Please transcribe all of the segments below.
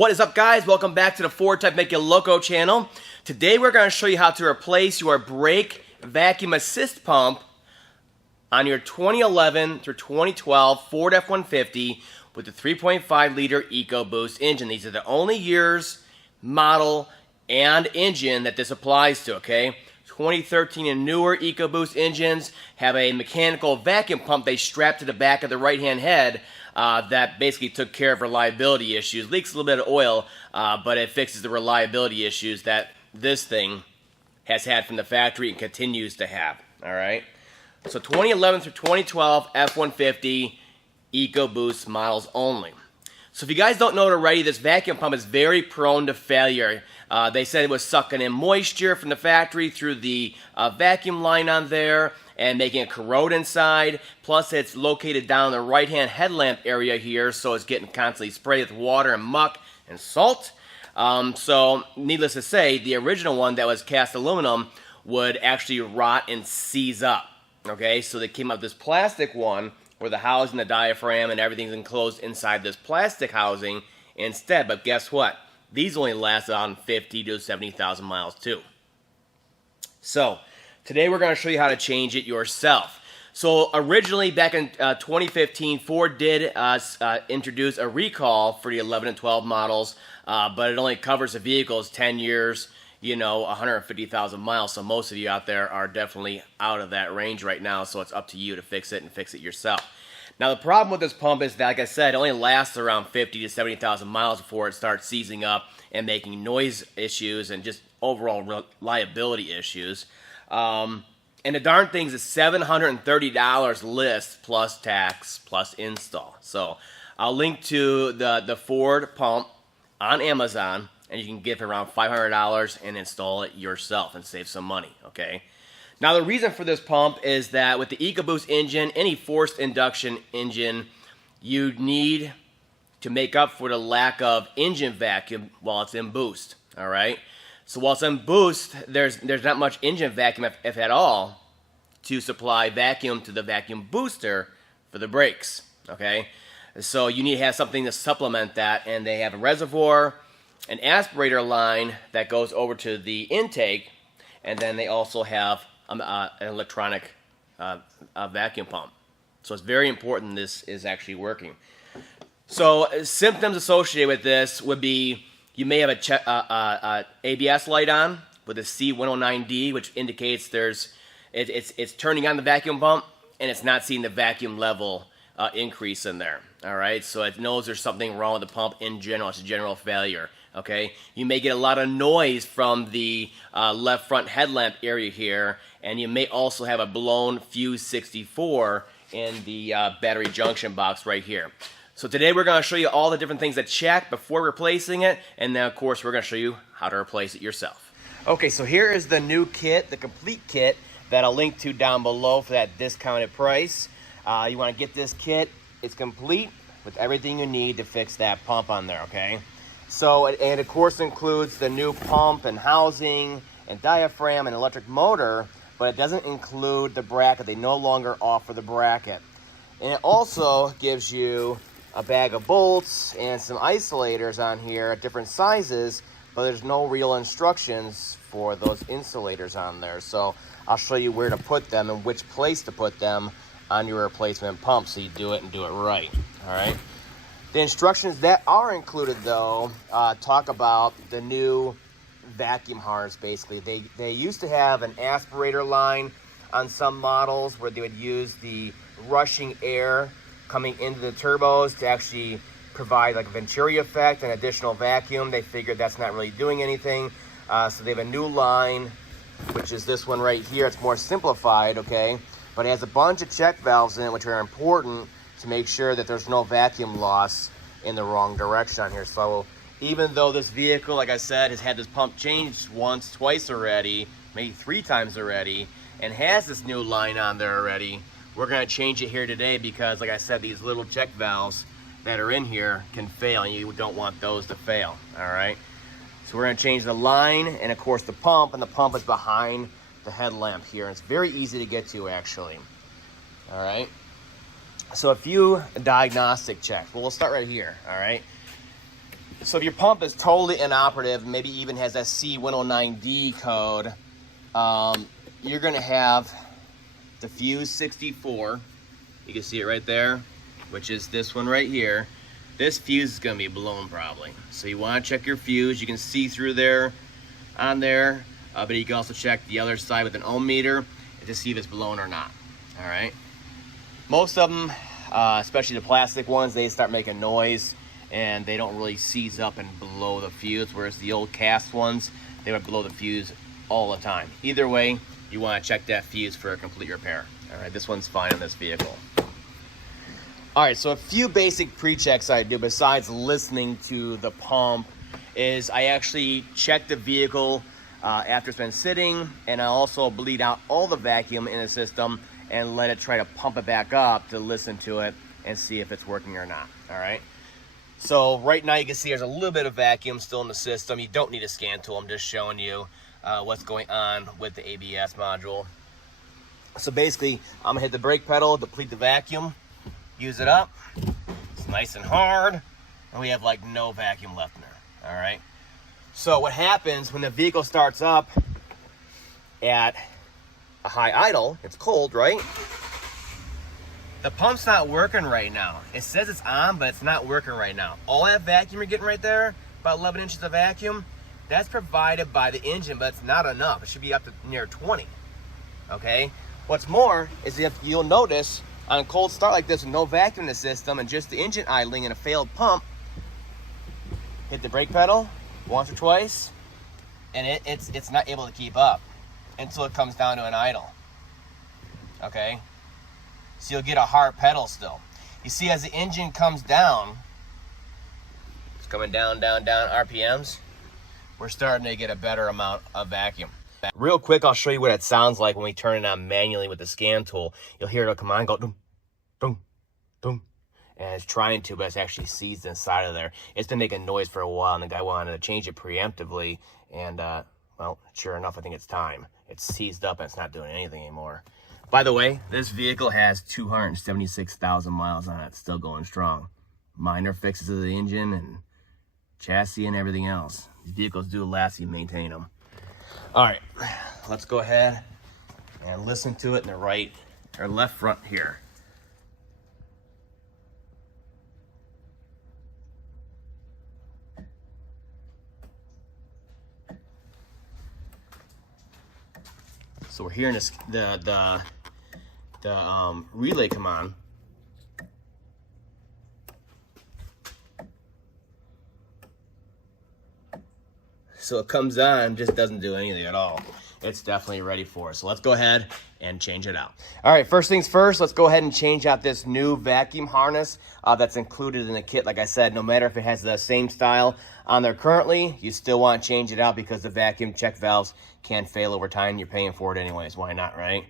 What is up, guys? Welcome back to the FordTechMakuloco channel. Today we're going to show you how to replace your brake vacuum assist pump on your 2011 through 2012 Ford F-150 with the 3.5 liter Ecoboost engine. These are the only years, model, and engine that this applies to, okay? 2013 and newer Ecoboost engines have a mechanical vacuum pump they strap to the back of the right-hand head that basically took care of reliability issues. Leaks a little bit of oil, but it fixes the reliability issues that this thing has had from the factory and continues to have, all right? So 2011 through 2012 F-150 Ecoboost models only. So if you guys don't know it already, this vacuum pump is very prone to failure. They said it was sucking in moisture from the factory through the vacuum line on there and making it corrode inside. Plus, it's located down the right-hand headlamp area here, so it's getting constantly sprayed with water and muck and salt. So, needless to say, the original one that was cast aluminum would actually rot and seize up. Okay, so they came up with this plastic one where the housing, the diaphragm, and everything's enclosed inside this plastic housing instead. But guess what? These only last on 50 to 70,000 miles too. So, today we're going to show you how to change it yourself. So, originally back in 2015, Ford did introduce a recall for the 11 and 12 models, but it only covers the vehicles 10 years, you know, 150,000 miles. So most of you out there are definitely out of that range right now, so it's up to you to fix it and fix it yourself. Now, the problem with this pump is that, like I said, it only lasts around 50 to 70,000 miles before it starts seizing up and making noise issues and just overall reliability issues. And the darn thing's a $730 list plus tax plus install. So I'll link to the Ford pump on Amazon, and you can get it for around $500 and install it yourself and save some money, okay? Now, the reason for this pump is that with the Ecoboost engine, any forced induction engine, you need to make up for the lack of engine vacuum while it's in boost, all right? So while it's in boost, there's not much engine vacuum, if at all, to supply vacuum to the vacuum booster for the brakes, okay? So you need to have something to supplement that, and they have a reservoir, an aspirator line that goes over to the intake, and then they also have an electronic vacuum pump. So it's very important this is actually working. So symptoms associated with this would be you may have a ABS light on with a C109D, which indicates it's turning on the vacuum pump and it's not seeing the vacuum level increase in there. All right, so it knows there's something wrong with the pump in general. It's a general failure. Okay, you may get a lot of noise from the left front headlamp area here, and you may also have a blown fuse 64 in the battery junction box right here. So today we're going to show you all the different things to check before replacing it, and then of course we're going to show you how to replace it yourself. Okay, so here is the new kit, the complete kit that I'll link to down below for that discounted price. You want to get this kit. It's complete with everything you need to fix that pump on there, okay? So, and of course includes the new pump and housing and diaphragm and electric motor, but it doesn't include the bracket. They no longer offer the bracket. And it also gives you a bag of bolts and some isolators on here at different sizes, but there's no real instructions for those insulators on there. So I'll show you where to put them and which place to put them on your replacement pump so you do it and do it right, all right? The instructions that are included, though, talk about the new vacuum harness, basically. They used to have an aspirator line on some models where they would use the rushing air coming into the turbos to actually provide like a Venturi effect and additional vacuum. They figured that's not really doing anything. So they have a new line, which is this one right here. It's more simplified, okay? But it has a bunch of check valves in it, which are important to make sure that there's no vacuum loss in the wrong direction on here. So even though this vehicle, like I said, has had this pump changed once, twice already, maybe 3 times already, and has this new line on there already, we're going to change it here today because, like I said, these little check valves that are in here can fail, and you don't want those to fail, all right? So we're going to change the line and, of course, the pump, and the pump is behind the headlamp here. It's very easy to get to, actually, all right? So a few diagnostic checks. Well, we'll start right here, all right? So if your pump is totally inoperative, maybe even has that C109D code, you're gonna have the fuse 64. You can see it right there, which is this one right here. This fuse is gonna be blown probably. So you wanna check your fuse. You can see through there, on there, but you can also check the other side with an ohm meter to see if it's blown or not, all right? Most of them, especially the plastic ones, they start making noise and they don't really seize up and blow the fuse, whereas the old cast ones, they would blow the fuse all the time. Either way, you want to check that fuse for a complete repair. All right, this one's fine on this vehicle. All right, so a few basic pre-checks I do besides listening to the pump is I actually check the vehicle after it's been sitting, and I also bleed out all the vacuum in the system and let it try to pump it back up to listen to it and see if it's working or not, all right? So right now you can see there's a little bit of vacuum still in the system. You don't need a scan tool. I'm just showing you what's going on with the ABS module. So basically, I'm gonna hit the brake pedal, deplete the vacuum, use it up. It's nice and hard, and we have like no vacuum left in there, all right? So what happens when the vehicle starts up at a high idle, it's cold, right? The pump's not working right now. It says it's on, but it's not working right now. All that vacuum you're getting right there, about 11 inches of vacuum, that's provided by the engine, but it's not enough. It should be up to near 20, okay? What's more is if you'll notice on a cold start like this with no vacuum in the system and just the engine idling and a failed pump, hit the brake pedal once or twice, and it's not able to keep up until it comes down to an idle, okay? So you'll get a hard pedal still. You see, as the engine comes down, it's coming down, down, down, RPMs, we're starting to get a better amount of vacuum. Real quick, I'll show you what it sounds like when we turn it on manually with the scan tool. You'll hear it come on, go boom, boom, boom. And it's trying to, but it's actually seized inside of there. It's been making noise for a while, and the guy wanted to change it preemptively, and well, sure enough, I think it's time. It's seized up and it's not doing anything anymore. By the way, this vehicle has 276,000 miles on it, still going strong. Minor fixes to the engine and chassis and everything else. These vehicles do last if you maintain them. All right, let's go ahead and listen to it in the right or left front here. So we're hearing this, the relay come on. So it comes on, just doesn't do anything at all. It's definitely ready for us. So let's go ahead and change it out. All right, first things first, let's go ahead and change out this new vacuum harness that's included in the kit. Like I said, no matter if it has the same style on there currently, you still want to change it out because the vacuum check valves can fail over time. You're paying for it anyways, why not, right?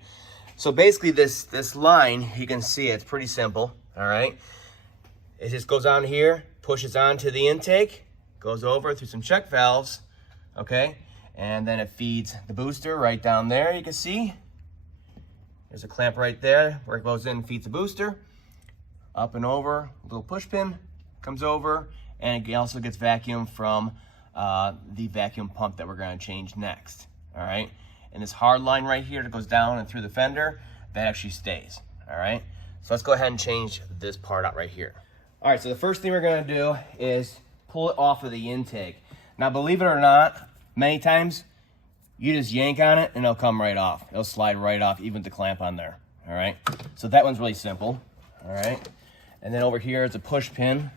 So basically this line, you can see it's pretty simple, all right? It just goes on here, pushes onto the intake, goes over through some check valves, okay? And then it feeds the booster right down there, you can see. There's a clamp right there where it goes in and feeds the booster. Up and over, a little push pin, comes over, and it also gets vacuum from the vacuum pump that we're gonna change next, all right? And this hard line right here that goes down and through the fender, that actually stays, all right? So let's go ahead and change this part out right here. All right, so the first thing we're gonna do is pull it off of the intake. Now, believe it or not, many times you just yank on it and it'll come right off. It'll slide right off, even with the clamp on there, all right? So that one's really simple, all right? And then over here is a push pin,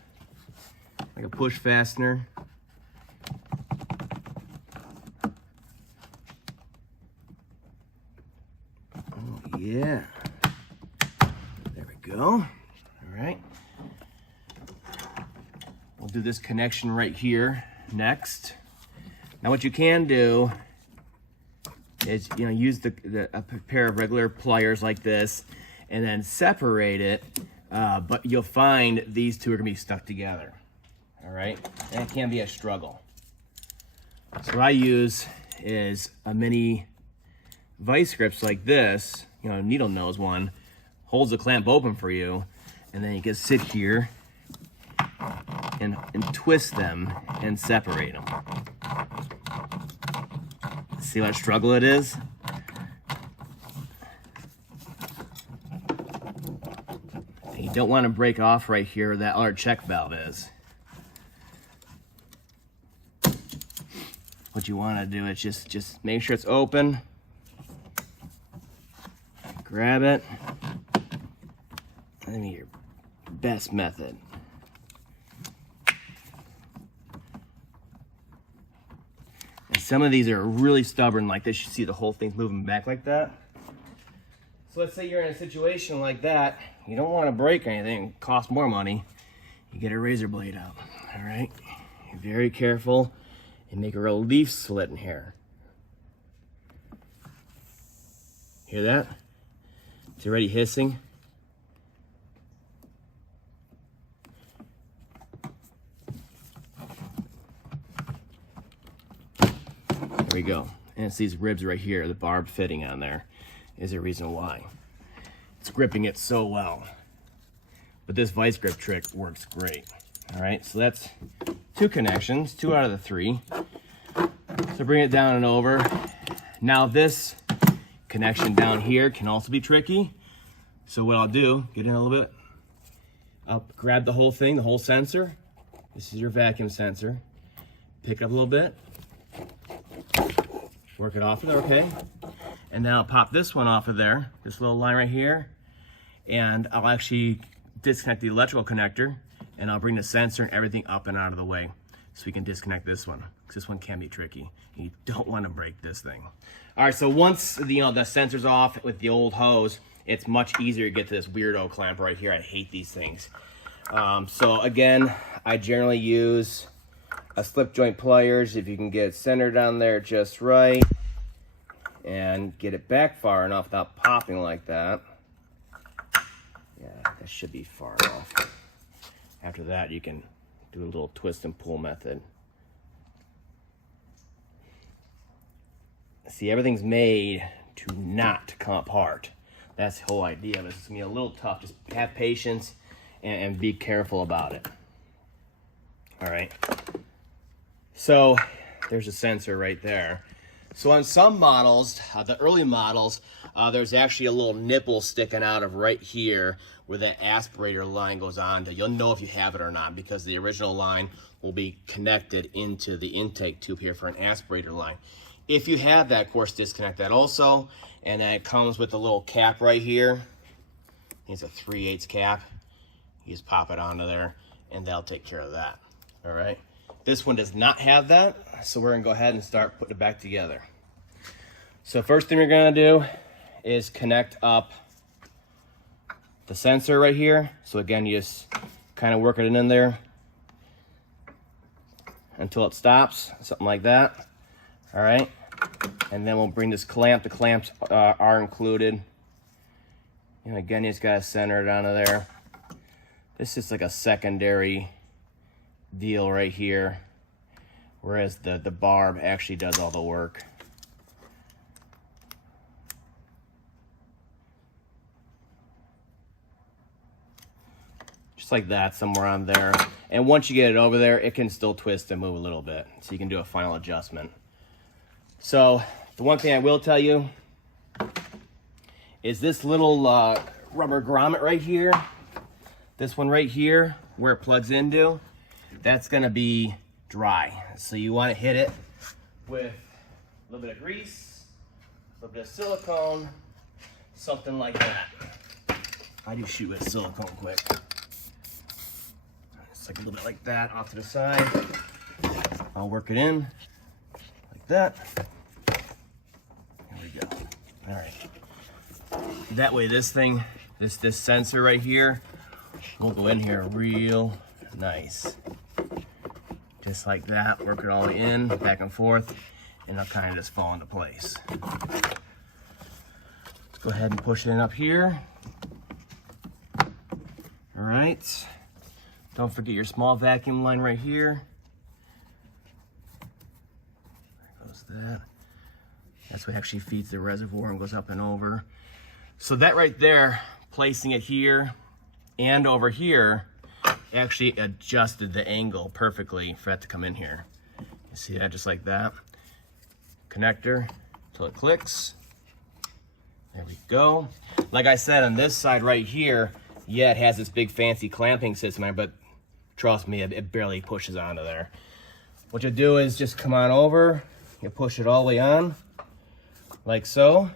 like a push fastener. Oh, yeah. There we go, all right? We'll do this connection right here next. Now what you can do is, you know, use a pair of regular pliers like this and then separate it, but you'll find these two are gonna be stuck together, all right? And it can be a struggle. So what I use is a mini vice grips like this, you know, needle nose one, holds the clamp open for you, and then you can sit here and twist them and separate them. See what struggle it is? And you don't want to break off right here where that other check valve is. What you want to do is just make sure it's open. Grab it. That'd be your best method. And some of these are really stubborn like this. You see the whole thing's moving back like that. So let's say you're in a situation like that. You don't want to break anything. It costs more money. You get a razor blade out. All right. You're very careful and make a relief slit in here. Hear that? It's already hissing. There we go. And it's these ribs right here, the barb fitting on there is the reason why. It's gripping it so well. But this vice grip trick works great. All right, so that's 2 connections, 2 out of the 3. So bring it down and over. Now this connection down here can also be tricky. So what I'll do, get in a little bit, I'll grab the whole thing, the whole sensor. This is your vacuum sensor. Pick up a little bit. Work it off of there, okay? And now I'll pop this one off of there, this little line right here, and I'll actually disconnect the electrical connector, and I'll bring the sensor and everything up and out of the way so we can disconnect this one, because this one can be tricky. You don't want to break this thing. All right, so once the sensor's off with the old hose, it's much easier to get to this weirdo clamp right here. I hate these things. So again, I generally use a slip joint pliers if you can get it centered on there just right and get it back far enough without popping like that. Yeah, that should be far enough. After that, you can do a little twist and pull method. See, everything's made to not come apart. That's the whole idea of it. It's gonna be a little tough. Just have patience and be careful about it. All right. So there's a sensor right there. So on some models, the early models, there's actually a little nipple sticking out of right here where that aspirator line goes on to. You'll know if you have it or not because the original line will be connected into the intake tube here for an aspirator line. If you have that, of course, disconnect that also. And then it comes with a little cap right here. It's a 3/8 cap. You just pop it onto there and that'll take care of that. All right. This one does not have that, so we're gonna go ahead and start putting it back together. So first thing we're gonna do is connect up the sensor right here. So again, you just kind of work it in there until it stops, something like that. All right, and then we'll bring this clamp. The clamps are included. And again, you just gotta center it onto there. This is like a secondary deal right here, whereas the barb actually does all the work. Just like that, somewhere on there. And once you get it over there, it can still twist and move a little bit, so you can do a final adjustment. So the one thing I will tell you is this little rubber grommet right here, this one right here, where it plugs into, that's gonna be dry. So you wanna hit it with a little bit of grease, a little bit of silicone, something like that. I do shoot with silicone quick. Just like a little bit like that off to the side. I'll work it in like that. There we go. All right. That way this thing, this sensor right here, will go in here real nice. Just like that, work it all the way in, back and forth, and it'll kind of just fall into place. Let's go ahead and push it in up here. All right. Don't forget your small vacuum line right here. There goes that. That's what actually feeds the reservoir and goes up and over. So that right there, placing it here and over here, actually adjusted the angle perfectly for that to come in here. You see that, just like that. Connector until it clicks. There we go. Like I said, on this side right here, yeah, it has this big fancy clamping system, but trust me, it barely pushes onto there. What you do is just come on over, you push it all the way on, like so.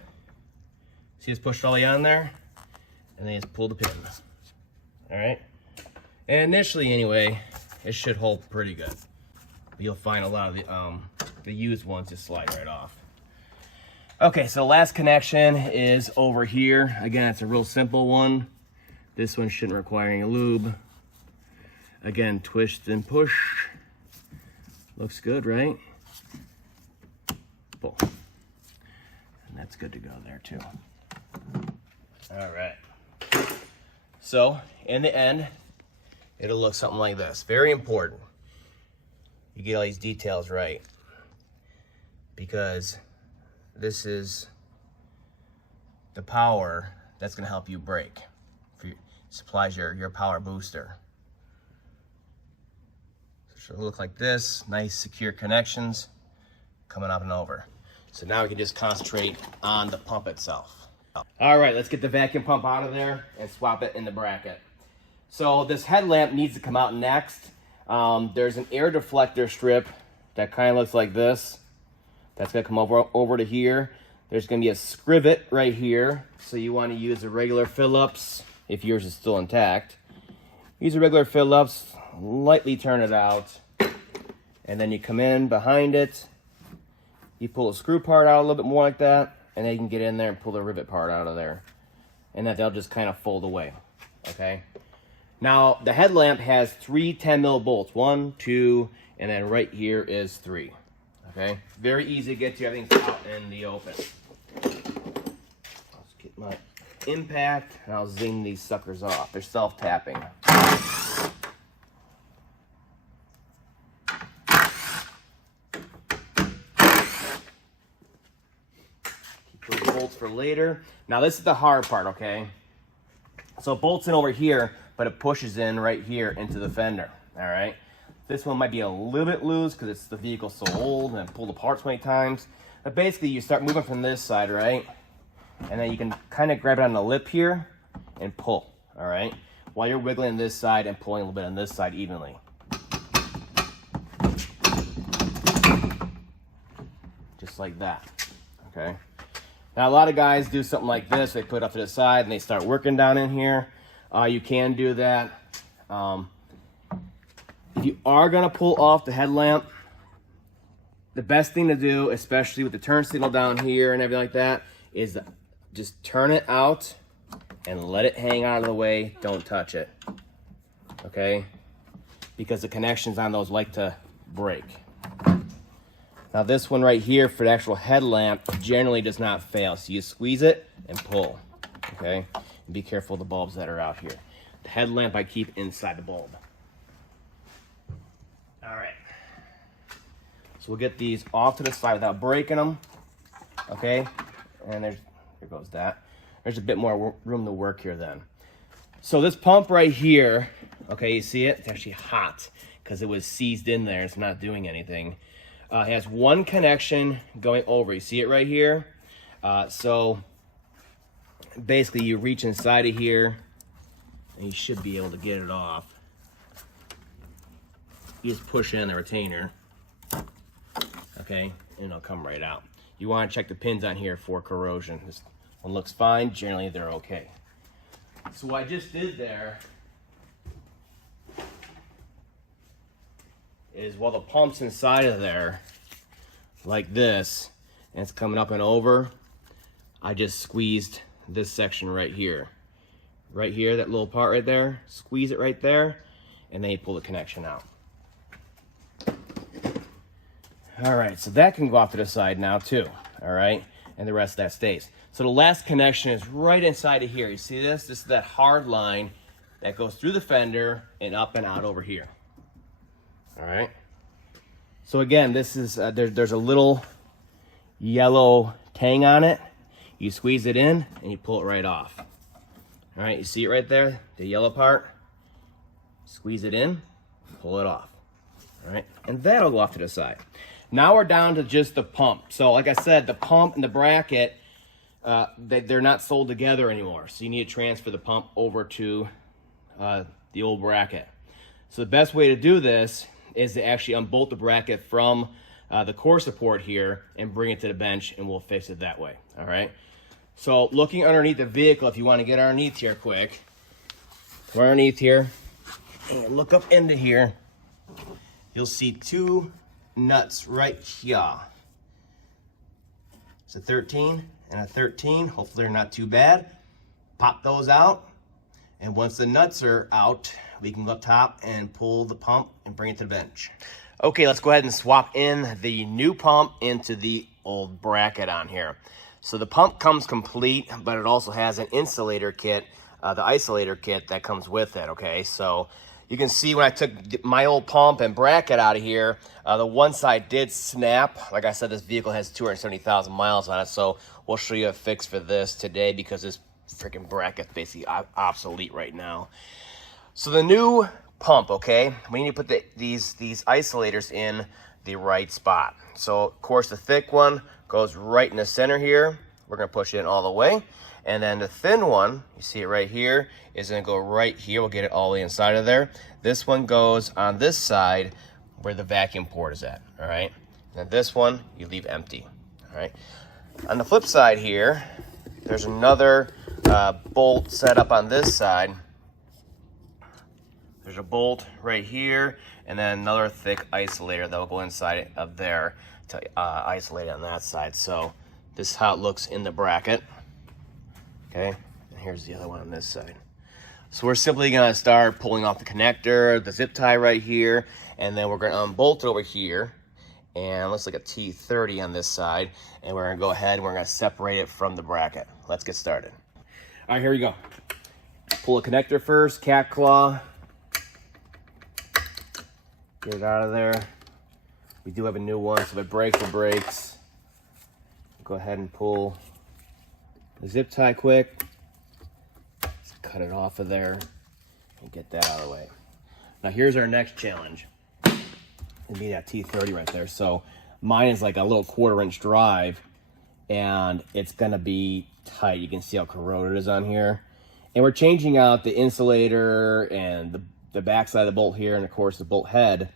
See, it's pushed all the way on there, and then you just pull the pin. All right. And initially, anyway, it should hold pretty good. But you'll find a lot of the used ones just slide right off. Okay, so last connection is over here. Again, it's a real simple one. This one shouldn't require any lube. Again, twist and push. Looks good, right? Pull. And that's good to go there too. All right. So, in the end, it'll look something like this. Very important. You get all these details right. Because this is the power that's going to help you brake. Supplies your power booster. So it'll look like this. Nice secure connections coming up and over. So now we can just concentrate on the pump itself. All right, let's get the vacuum pump out of there and swap it in the bracket. So this headlamp needs to come out next. There's an air deflector strip that kind of looks like this. That's gonna come over to here. There's gonna be a scrivet right here. So you wanna use the regular Phillips if yours is still intact. Use a regular Phillips, lightly turn it out, and then you come in behind it. You pull the screw part out a little bit more like that, and then you can get in there and pull the rivet part out of there. And then they'll just kind of fold away, okay? Now, the headlamp has 3 10mm bolts. 1, 2, and then right here is 3, okay? Very easy to get to. Everything's out in the open. Let's get my impact, and I'll zing these suckers off. They're self-tapping. Keep those bolts for later. Now this is the hard part, okay? So it bolts in over here, but it pushes in right here into the fender, all right? This one might be a little bit loose because it's the vehicle's so old and pulled apart so many times. But basically you start moving from this side, right? And then you can kind of grab it on the lip here and pull, all right? While you're wiggling this side and pulling a little bit on this side evenly. Just like that, okay? Now a lot of guys do something like this. They put it up to the side and they start working down in here. You can do that. If you are gonna pull off the headlamp, the best thing to do, especially with the turn signal down here and everything like that, is just turn it out and let it hang out of the way. Don't touch it, okay? Because the connections on those like to break. Now this one right here for the actual headlamp generally does not fail. So you squeeze it and pull, okay? And be careful of the bulbs that are out here. The headlamp I keep inside the bulb. All right. So we'll get these off to the side without breaking them, okay? And there goes that. There's a bit more room to work here then. So this pump right here, okay, you see it? It's actually hot because it was seized in there. It's not doing anything. It has one connection going over. You see it right here? So basically you reach inside of here and you should be able to get it off. You just push in the retainer, okay, and it'll come right out. You want to check the pins on here for corrosion. This one looks fine. Generally, they're okay. So what I just did there is while the pump's inside of there, like this, and it's coming up and over, I just squeezed this section right here. Right here, that little part right there, squeeze it right there, and then you pull the connection out. All right, so that can go off to the side now too, all right? And the rest of that stays. So the last connection is right inside of here. You see this? This is that hard line that goes through the fender and up and out over here. All right? So again, this is, there's a little yellow tang on it. You squeeze it in and you pull it right off. All right, you see it right there? The yellow part? Squeeze it in, pull it off. All right, and that'll go off to the side. Now we're down to just the pump. So like I said, the pump and the bracket, they're not sold together anymore. So you need to transfer the pump over to the old bracket. So the best way to do this is to actually unbolt the bracket from the core support here and bring it to the bench, and we'll fix it that way. All right. So looking underneath the vehicle, if you want to get underneath here quick, we're underneath here and look up into here. You'll see two nuts right here. It's a 13 and a 13. Hopefully they're not too bad. Pop those out, and once the nuts are out, we can go up top and pull the pump and bring it to the bench. Okay, let's go ahead and swap in the new pump into the old bracket on here. So the pump comes complete, but it also has an insulator kit, the isolator kit that comes with it, okay? So you can see when I took my old pump and bracket out of here, the one side did snap. Like I said, this vehicle has 270,000 miles on it, so we'll show you a fix for this today because this freaking bracket's basically obsolete right now. So the new pump, okay, we need to put these isolators in the right spot. So of course the thick one goes right in the center here. We're gonna push it in all the way. And then the thin one, you see it right here, is gonna go right here. We'll get it all the way inside of there. This one goes on this side where the vacuum port is at, all right? And then this one, you leave empty, all right? On the flip side here, there's another bolt set up on this side. There's a bolt right here, and then another thick isolator that will go inside of there to isolate it on that side. So this is how it looks in the bracket. Okay, and here's the other one on this side. So we're simply gonna start pulling off the connector, the zip tie right here, and then we're gonna unbolt it over here. And let's look at T30 on this side, and we're gonna go ahead and we're gonna separate it from the bracket. Let's get started. All right, here we go. Pull the connector first, cat claw. Get it out of there. We do have a new one, so if it breaks, it breaks. Go ahead and pull the zip tie quick. Just cut it off of there and get that out of the way. Now here's our next challenge. It'd be that T30 right there. So mine is like a little 1/4-inch drive, and it's gonna be tight. You can see how corroded it is on here. And we're changing out the insulator and the back side of the bolt here, and of course the bolt head.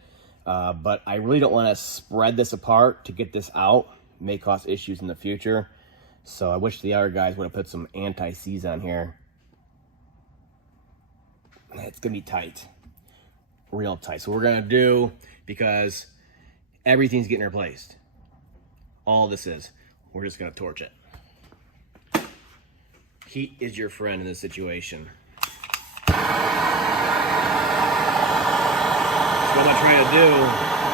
But I really don't want to spread this apart to get this out. It may cause issues in the future. So I wish the other guys would have put some anti-seize on here. It's gonna be tight, real tight. So we're gonna do, because everything's getting replaced. All this is, we're just gonna torch it. Heat is your friend in this situation. What I'm trying to do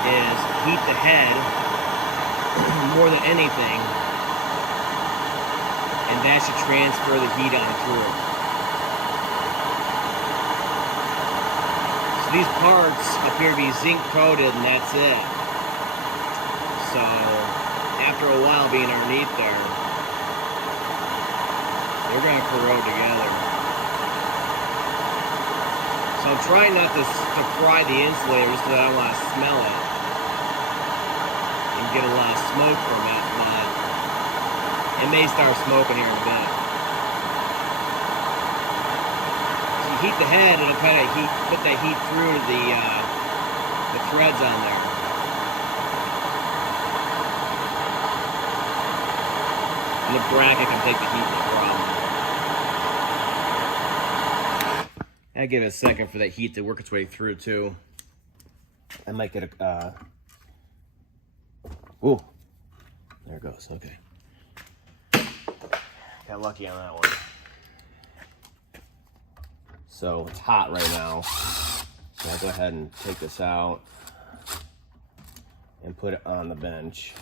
is heat the head more than anything, and that should transfer the heat on through it. So these parts appear to be zinc coated, and that's it. So after a while being underneath there, they're going to corrode together. So I'm trying not to fry the insulator just because I don't want to smell it and get a lot of smoke from it, but it may start smoking here in a bit. So you heat the head, it'll kind of put that heat through to the threads on there. And the bracket can take the heat, no problem. I give it a second for that heat to work its way through too. I might get a, ooh, there it goes, okay. Got lucky on that one. So it's hot right now. So I'll go ahead and take this out and put it on the bench.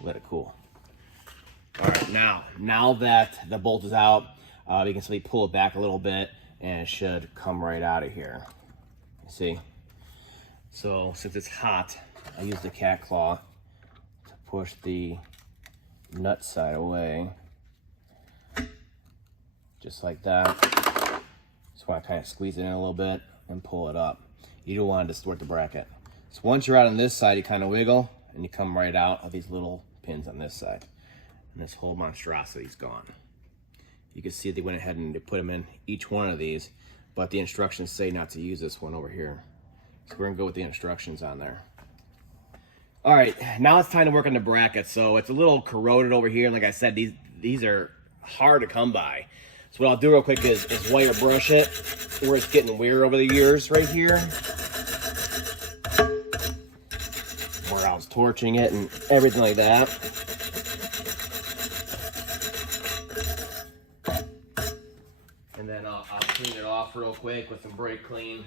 Let it cool. All right, now that the bolt is out, we can simply pull it back a little bit and it should come right out of here. You see? So since it's hot, I use the cat claw to push the nut side away. Just like that. Just want to kind of squeeze it in a little bit and pull it up. You don't want to distort the bracket. So once you're out on this side, you kind of wiggle and you come right out of these little pins on this side. And this whole monstrosity is gone. You can see they went ahead and they put them in each one of these, but the instructions say not to use this one over here. So we're gonna go with the instructions on there. All right, now it's time to work on the bracket. So it's a little corroded over here. Like I said, these are hard to come by. So what I'll do real quick is wire brush it where it's getting weird over the years right here. Where I was torching it and everything like that. And then I'll clean it off real quick with some brake clean.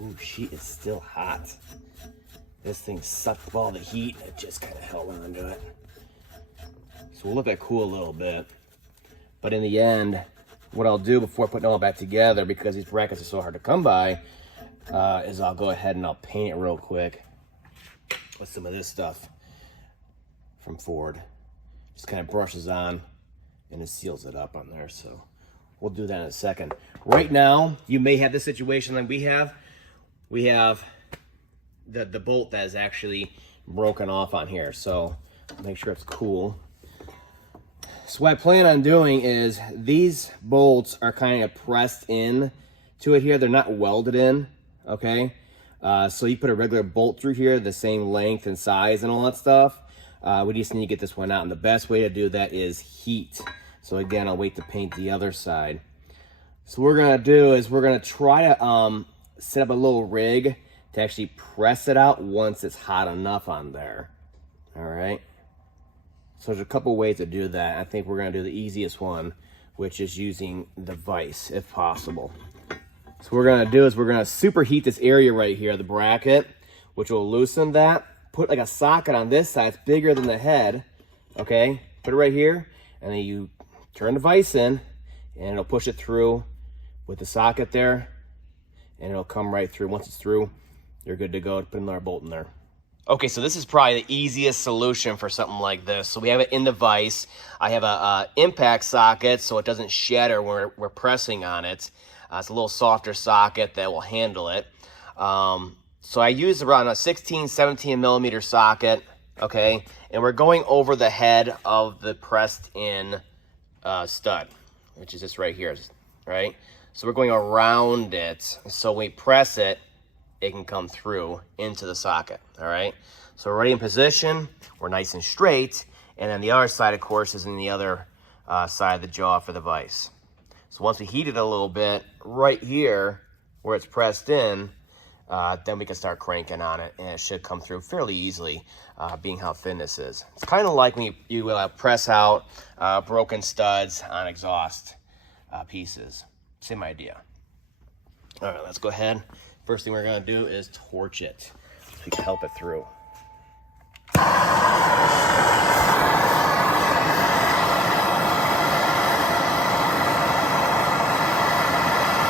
Ooh, she is still hot. This thing sucked up all the heat and it just kind of held on to it. So we'll let that cool a little bit. But in the end, what I'll do before putting it all back together, because these brackets are so hard to come by, is I'll go ahead and I'll paint it real quick with some of this stuff from Ford. Just kind of brushes on and it seals it up on there. So we'll do that in a second. Right now, you may have this situation like we have. We have the bolt that is actually broken off on here. So make sure it's cool. So what I plan on doing is these bolts are kind of pressed in to it here. They're not welded in, okay? So you put a regular bolt through here, the same length and size and all that stuff. We just need to get this one out. And the best way to do that is heat. So again, I'll wait to paint the other side. So what we're gonna do is we're gonna try to set up a little rig to actually press it out once it's hot enough on there, all right? So there's a couple ways to do that. I think we're gonna do the easiest one, which is using the vise, if possible. So what we're gonna do is we're gonna superheat this area right here, the bracket, which will loosen that. Put like a socket on this side, it's bigger than the head, okay? Put it right here, and then you turn the vise in, and it'll push it through with the socket there, and it'll come right through. Once it's through, you're good to go. Put another bolt in there. Okay, so this is probably the easiest solution for something like this. So we have it in the vise. I have a impact socket so it doesn't shatter when we're pressing on it. It's a little softer socket that will handle it. So I use around a 16, 17 millimeter socket, okay? And we're going over the head of the pressed in stud, which is this right here, right? So we're going around it. So when we press it, it can come through into the socket, all right? So we're already in position, we're nice and straight, and then the other side, of course, is in the other side of the jaw for the vise. So once we heat it a little bit, right here, where it's pressed in, then we can start cranking on it, and it should come through fairly easily, being how thin this is. It's kind of like when you press out broken studs on exhaust pieces. Same idea. All right, let's go ahead. First thing we're gonna do is torch it so we can help it through.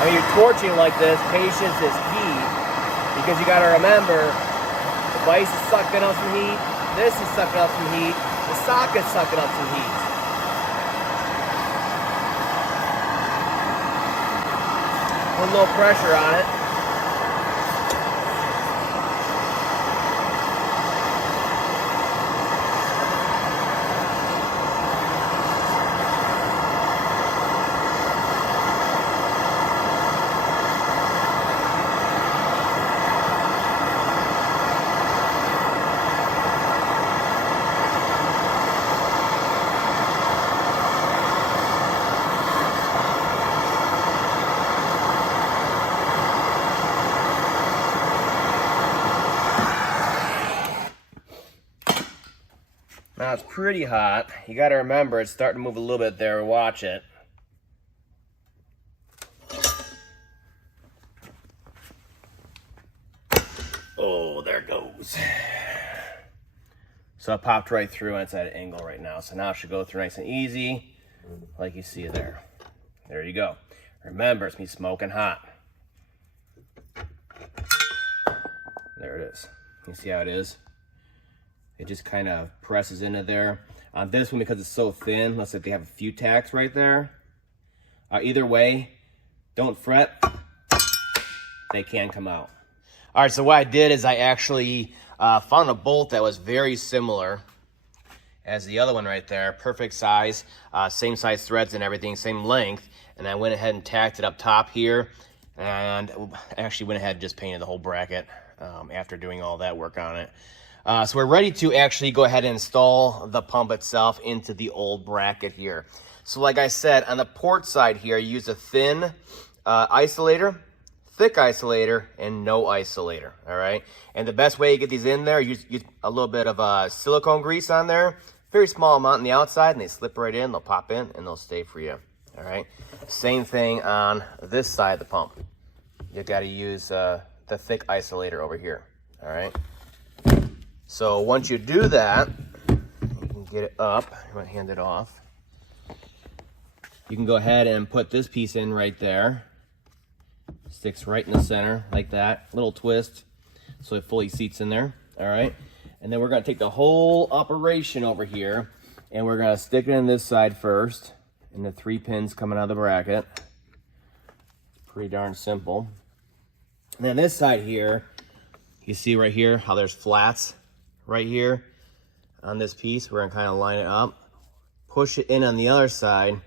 When you're torching like this, patience is key, because you gotta remember, the vise is sucking up some heat, this is sucking up some heat, the socket's sucking up some heat. Put a little pressure on it. Now it's pretty hot. You gotta remember it's starting to move a little bit there. Watch it. Oh, there it goes. So it popped right through and it's at an angle right now. So now it should go through nice and easy, like you see there. There you go. Remember, it's me smoking hot. There it is. You see how it is? it just kind of presses into there. On this one, because it's so thin, looks like they have a few tacks right there. Either way, don't fret, they can come out. All right, so what I did is I actually found a bolt that was very similar as the other one right there. Perfect size, same size threads and everything, same length. And I went ahead and tacked it up top here, and actually went ahead and just painted the whole bracket after doing all that work on it. So we're ready to actually go ahead and install the pump itself into the old bracket here. So like I said, on the port side here, you use a thin isolator, thick isolator, and no isolator, all right? And the best way to get these in there, use a little bit of silicone grease on there, very small amount on the outside, and they slip right in, they'll pop in, and they'll stay for you, all right? Same thing on this side of the pump. You gotta use the thick isolator over here, all right? So once you do that, you can get it up. I'm gonna hand it off. You can go ahead and put this piece in right there. Sticks right in the center like that. Little twist so it fully seats in there, all right? And then we're gonna take the whole operation over here and we're gonna stick it in this side first, and the 3 pins coming out of the bracket. Pretty darn simple. And then this side here, you see right here how there's flats right here on this piece. We're gonna kind of line it up, push it in on the other side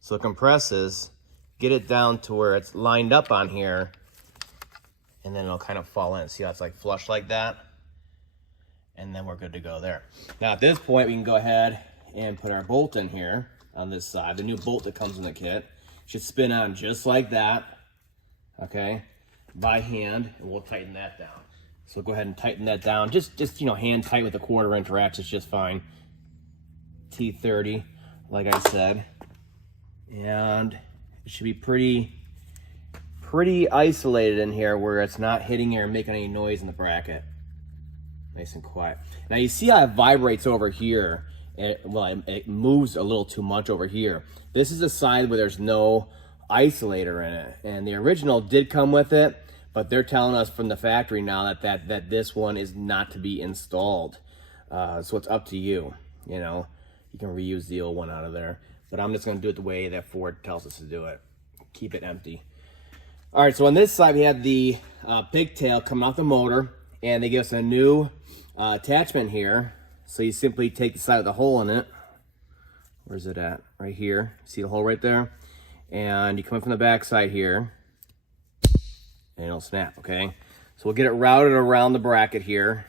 so it compresses, get it down to where it's lined up on here, and then it'll kind of fall in. See how it's like flush like that? And then we're good to go there. Now at this point, we can go ahead and put our bolt in here on this side. The new bolt that comes in the kit should spin on just like that, okay, by hand, and we'll tighten that down. So go ahead and tighten that down. Just you know, hand tight with a 1/4 inch ratchet is just fine. T30, like I said. And it should be pretty isolated in here where it's not hitting here and making any noise in the bracket. Nice and quiet. Now you see how it vibrates over here. It moves a little too much over here. This is a side where there's no isolator in it. And the original did come with it, but they're telling us from the factory now that this one is not to be installed. So it's up to you. You know, you can reuse the old one out of there, but I'm just going to do it the way that Ford tells us to do it. Keep it empty. All right, so on this side we have the pigtail coming off the motor, and they give us a new attachment here. So you simply take the side of the hole in it. Where's it at? Right here. See the hole right there? And you come in from the back side here, and it'll snap, okay? So we'll get it routed around the bracket here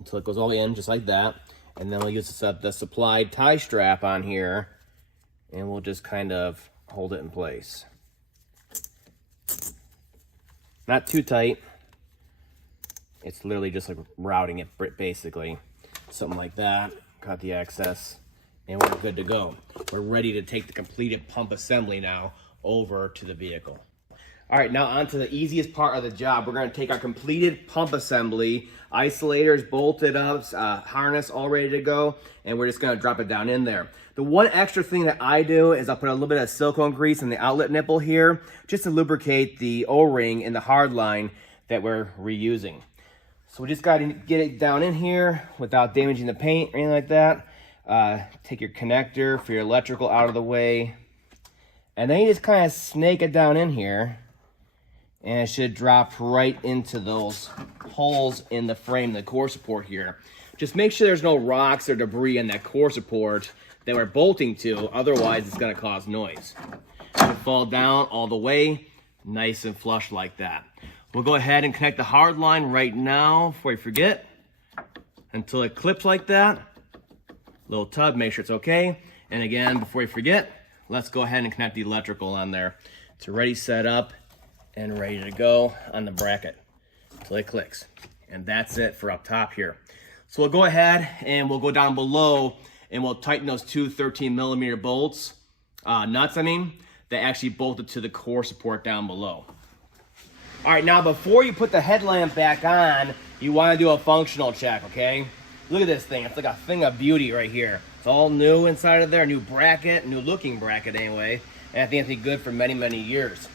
until it goes all in, just like that. And then we'll use the supplied tie strap on here, and we'll just kind of hold it in place. Not too tight. It's literally just like routing it, basically. Something like that. Got the excess, and we're good to go. We're ready to take the completed pump assembly now over to the vehicle. All right, now on to the easiest part of the job. We're gonna take our completed pump assembly, isolators bolted up, harness all ready to go, and we're just gonna drop it down in there. The one extra thing that I do is I'll put a little bit of silicone grease in the outlet nipple here, just to lubricate the O-ring and the hard line that we're reusing. So we just gotta get it down in here without damaging the paint or anything like that. Take your connector for your electrical out of the way, and then you just kind of snake it down in here, and it should drop right into those holes in the frame, the core support here. Just make sure there's no rocks or debris in that core support that we're bolting to, otherwise it's gonna cause noise. It'll fall down all the way, nice and flush like that. We'll go ahead and connect the hard line right now before you forget, until it clips like that. Little tug, make sure it's okay. And again, before you forget, let's go ahead and connect the electrical on there. It's already set up and ready to go on the bracket until it clicks. And that's it for up top here. So we'll go ahead and we'll go down below and we'll tighten those two 13mm bolts, nuts, that actually bolted to the core support down below. All right, now before you put the headlamp back on, you want to do a functional check, okay? Look at this thing. It's like a thing of beauty right here. It's all new inside of there, new bracket, new looking bracket anyway, and I think it's been good for many, many years.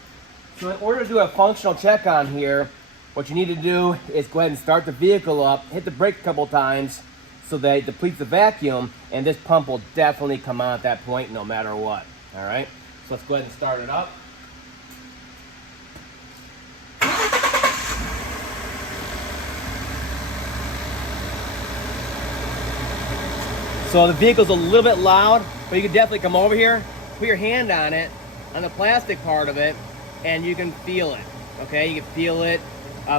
So in order to do a functional check on here, what you need to do is go ahead and start the vehicle up, hit the brake a couple times so that it depletes the vacuum, and this pump will definitely come on at that point no matter what. All right, so let's go ahead and start it up. So the vehicle's a little bit loud, but you can definitely come over here, put your hand on it, on the plastic part of it, and you can feel it, okay? You can feel it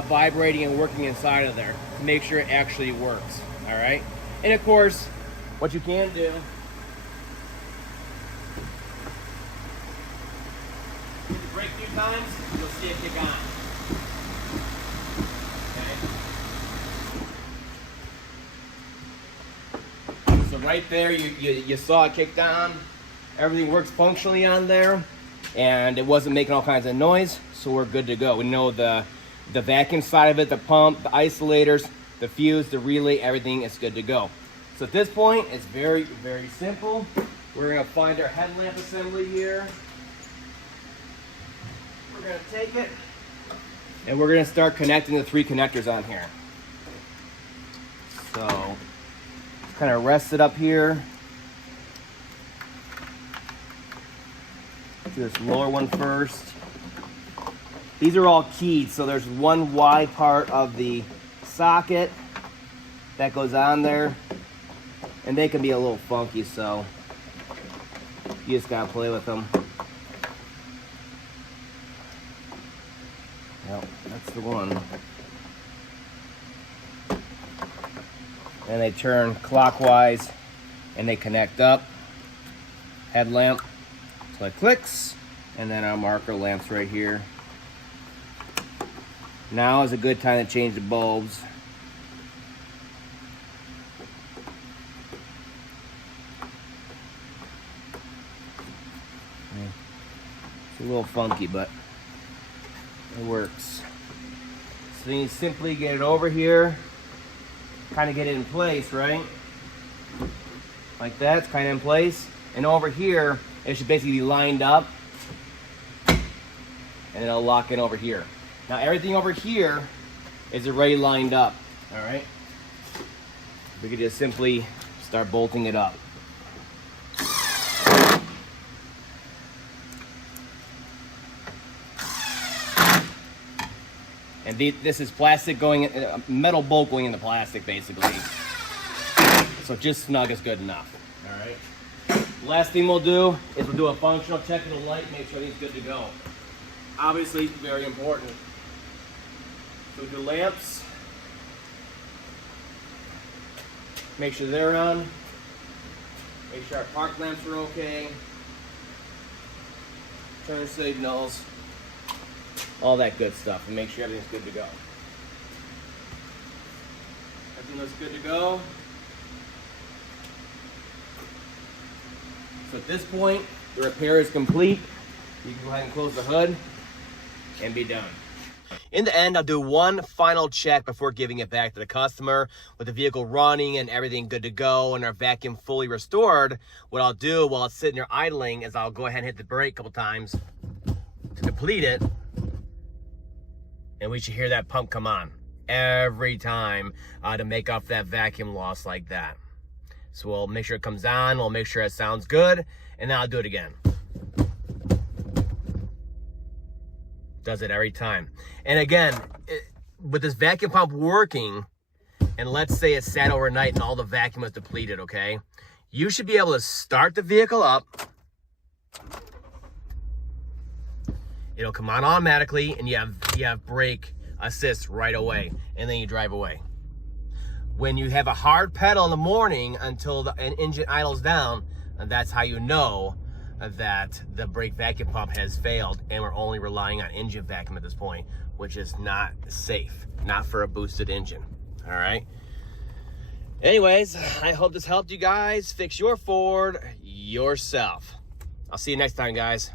vibrating and working inside of there to make sure it actually works, all right? And of course, what you can do, hit the brake a few times, you'll see it kick on. So right there, you saw it kicked on. Everything works functionally on there, and it wasn't making all kinds of noise, so we're good to go. We know the vacuum side of it, the pump, the isolators, the fuse, the relay, everything is good to go. So at this point, it's very, very simple. We're gonna find our headlamp assembly here. We're gonna take it, and we're gonna start connecting the 3 connectors on here. So, kind of rest it up here. Do this lower one first. These are all keyed, so there's one wide part of the socket that goes on there, and they can be a little funky, so you just gotta play with them. Yep, that's the one. And they turn clockwise and they connect up. Headlamp, so it clicks, and then our marker lamps right here. Now is a good time to change the bulbs. It's a little funky, but it works. So you simply get it over here, kind of get it in place, right? Like that, it's kind of in place. And over here, it should basically be lined up, and it'll lock in over here. Now everything over here is already lined up, all right? We could just simply start bolting it up. And this is plastic going, metal bolt going in the plastic basically. So just snug is good enough, all right? Last thing we'll do is we'll do a functional check of the light, make sure everything's good to go. Obviously, very important. So we do lamps. Make sure they're on. Make sure our park lamps are okay. Turn signals. All that good stuff, and make sure everything's good to go. Everything looks good to go. So at this point, the repair is complete. You can go ahead and close the hood and be done. In the end, I'll do one final check before giving it back to the customer. With the vehicle running and everything good to go and our vacuum fully restored, what I'll do while it's sitting there idling is I'll go ahead and hit the brake a couple times to deplete it. And we should hear that pump come on every time to make up that vacuum loss like that. So we'll make sure it comes on, we'll make sure it sounds good, and then I'll do it again. Does it every time. And again, with this vacuum pump working, and let's say it sat overnight and all the vacuum was depleted, okay? You should be able to start the vehicle up. It'll come on automatically, and you have brake assist right away, and then you drive away. When you have a hard pedal in the morning until an engine idles down, that's how you know that the brake vacuum pump has failed, and we're only relying on engine vacuum at this point, which is not safe, not for a boosted engine. All right. Anyways, I hope this helped you guys fix your Ford yourself. I'll see you next time, guys.